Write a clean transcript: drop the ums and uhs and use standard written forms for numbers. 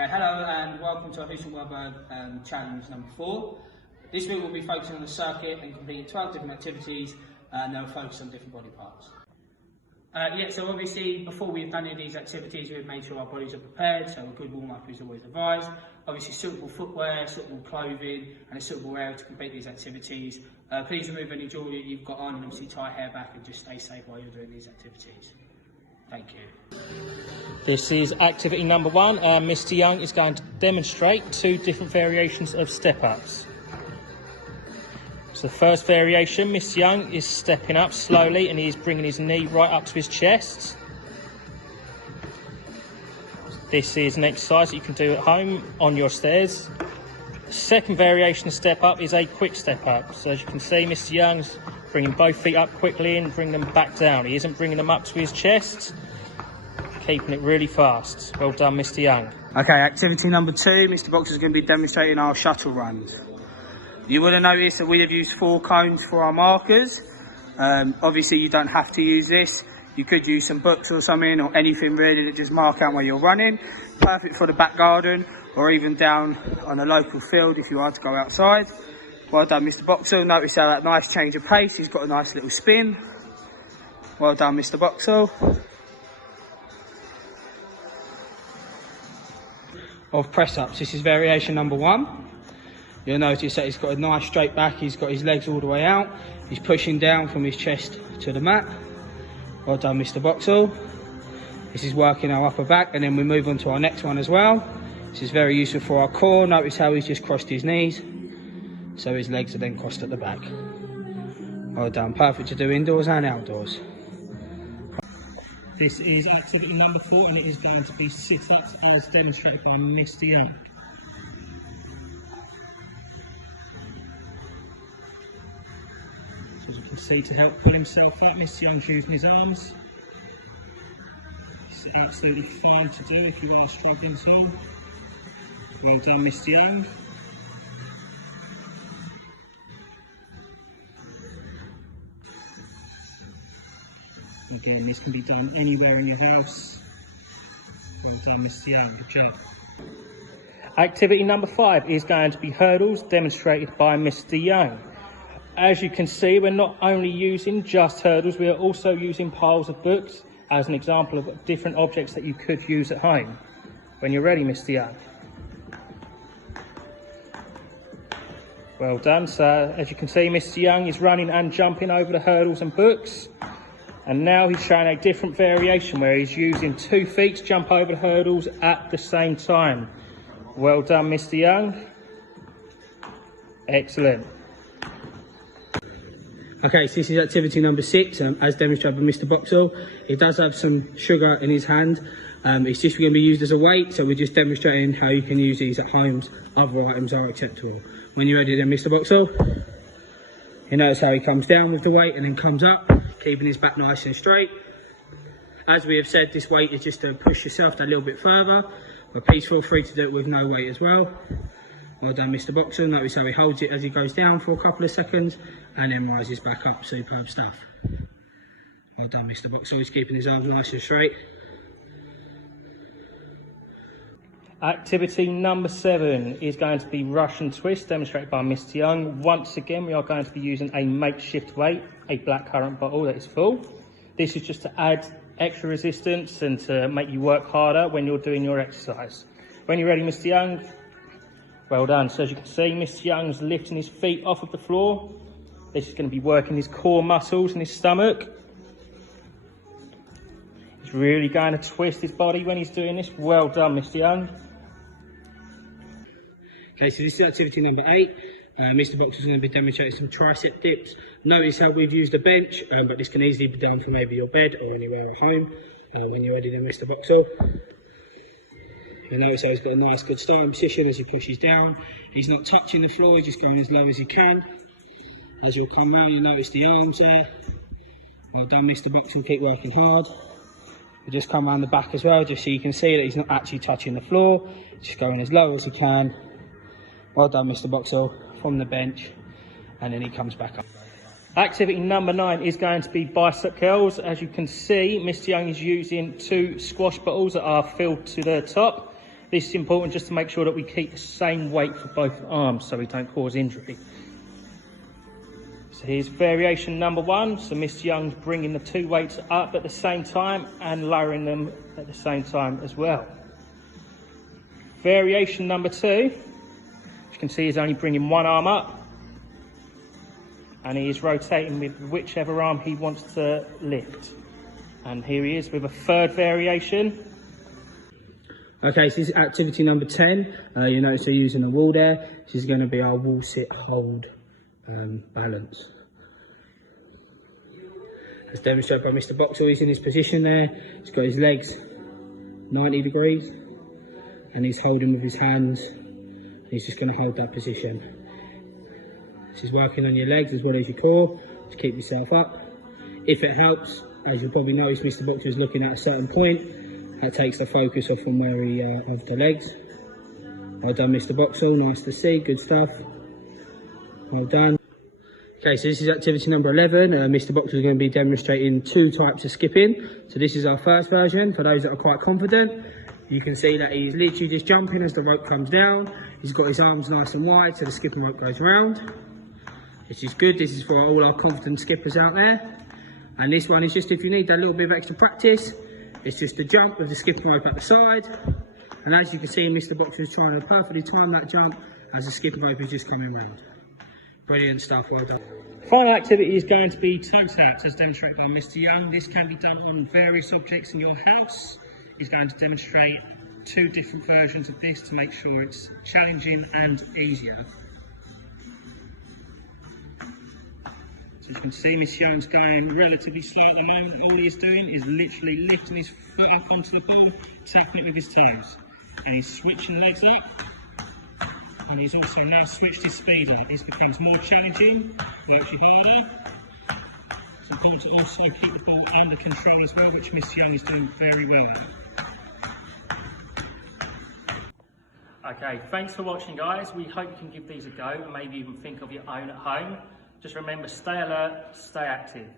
Okay, hello and welcome to our HSW challenge number 4. This week we'll be focusing on the circuit and completing 12 different activities, and they'll focus on different body parts. So obviously before we've done any of these activities, we've made sure our bodies are prepared, so a good warm-up is always advised. Obviously suitable footwear, suitable clothing and a suitable area to complete these activities. Please remove any jewellery that you've got on and obviously tie hair back and just stay safe while you're doing these activities. Thank you. This is activity number 1. Mr. Young is going to demonstrate 2 different variations of step-ups. So the first variation, Mr. Young is stepping up slowly and he is bringing his knee right up to his chest. This is an exercise that you can do at home on your stairs. The second variation of step-up is a quick step-up. So as you can see, Mr. Young's bringing both feet up quickly and bringing them back down. He isn't bringing them up to his chest, keeping it really fast. Well done, Mr. Young. Okay, activity number 2, Mr. Boxer is going to be demonstrating our shuttle runs. You would have noticed that we have used 4 cones for our markers. Obviously you don't have to use this. You could use some books or something, or anything really to just mark out where you're running. Perfect for the back garden or even down on a local field if you are to go outside. Well done, Mr. Boxall. Notice how that nice change of pace. He's got a nice little spin. Well done, Mr. Boxall. Of press-ups, this is variation number 1. You'll notice that he's got a nice straight back. He's got his legs all the way out. He's pushing down from his chest to the mat. Well done, Mr. Boxall. This is working our upper back, and then we move on to our next one as well. This is very useful for our core. Notice how he's just crossed his knees, so his legs are then crossed at the back. Well done, perfect to do indoors and outdoors. This is activity number 4 and it is going to be sit-ups as demonstrated by Mr. Young. So as you can see, to help pull himself up, Mr. Young's using his arms. It's absolutely fine to do if you are struggling at all. Well done, Mr. Young. Again, this can be done anywhere in your house. Well done, Mr. Young, good job. Activity number 5 is going to be hurdles demonstrated by Mr. Young. As you can see, we're not only using just hurdles, we are also using piles of books as an example of different objects that you could use at home. When you're ready, Mr. Young. Well done. So as you can see, Mr. Young is running and jumping over the hurdles and books. And now he's showing a different variation where he's using 2 feet to jump over the hurdles at the same time. Well done, Mr. Young. Excellent. Okay, so this is activity number 6, as demonstrated by Mr. Boxall. He does have some sugar in his hand. It's just going to be used as a weight, so we're just demonstrating how you can use these at home. Other items are acceptable. When you're ready then, Mr. Boxall. You notice how he comes down with the weight and then comes up, keeping his back nice and straight. As we have said, this weight is just to push yourself a little bit further, but please feel free to do it with no weight as well. Well done, Mr. Boxall. Notice how he holds it as he goes down for a couple of seconds and then rises back up. Superb stuff. Well done, Mr. Boxall. He's keeping his arms nice and straight. Activity number 7 is going to be Russian twist demonstrated by Mr. Young. Once again, we are going to be using a makeshift weight, a blackcurrant bottle that is full. This is just to add extra resistance and to make you work harder when you're doing your exercise. When you're ready, Mr. Young, well done. So as you can see, Mr. Young's lifting his feet off of the floor. This is going to be working his core muscles and his stomach. He's really going to twist his body when he's doing this. Well done, Mr. Young. Okay, so this is activity number 8. Mr. Boxall is going to be demonstrating some tricep dips. Notice how we've used a bench, but this can easily be done from maybe your bed or anywhere at home. When you're ready then, Mr. Boxall. You notice how he's got a nice good starting position as he pushes down. He's not touching the floor, he's just going as low as he can. As you'll come round, you notice the arms there. Well done, Mr. Boxall, keep working hard. We'll just come around the back as well, just so you can see that he's not actually touching the floor. Just going as low as he can. Well done, Mr. Boxall, from the bench, and then he comes back up. Activity number 9 is going to be bicep curls. As you can see, Mr. Young is using 2 squash bottles that are filled to the top. This is important just to make sure that we keep the same weight for both arms so we don't cause injury. So here's variation number 1. So Mr. Young's bringing the 2 weights up at the same time and lowering them at the same time as well. Variation number 2, as you can see, he's only bringing 1 arm up and he is rotating with whichever arm he wants to lift. And here he is with a 3rd variation. Okay, so this is activity number 10. You notice we're using a wall there. This is going to be our wall sit hold balance. As demonstrated by Mr. Boxall, he's in his position there. He's got his legs 90 degrees and he's holding with his hands. And he's just going to hold that position. This is working on your legs as well as your core to keep yourself up. If it helps, as you'll probably notice, Mr. Boxall is looking at a certain point. That takes the focus off from where he of the legs. Well done, Mr. Boxall. Nice to see. Good stuff. Well done. Okay, so this is activity number 11. Mr. Boxall is going to be demonstrating 2 types of skipping. So this is our first version. For those that are quite confident, you can see that he's literally just jumping as the rope comes down. He's got his arms nice and wide so the skipping rope goes round. This is good. This is for all our confident skippers out there. And this one is just if you need that little bit of extra practice. It's just a jump with the skipping rope at the side. And as you can see, Mr. Boxall is trying to perfectly time that jump as the skipping rope is just coming round. Brilliant stuff, well done. Final activity is going to be toe taps as demonstrated by Mr. Young. This can be done on various objects in your house. He's going to demonstrate 2 different versions of this to make sure it's challenging and easier. So as you can see, Mr. Young's going relatively slow at the moment. All he's doing is literally lifting his foot up onto the ball, tapping it with his toes. And he's switching legs up. And he's also now switched his speed up. This becomes more challenging, works you harder. It's important to also keep the ball under control as well, which Mr. Young is doing very well at. Okay, thanks for watching, guys. We hope you can give these a go and maybe even think of your own at home. Just remember, stay alert, stay active.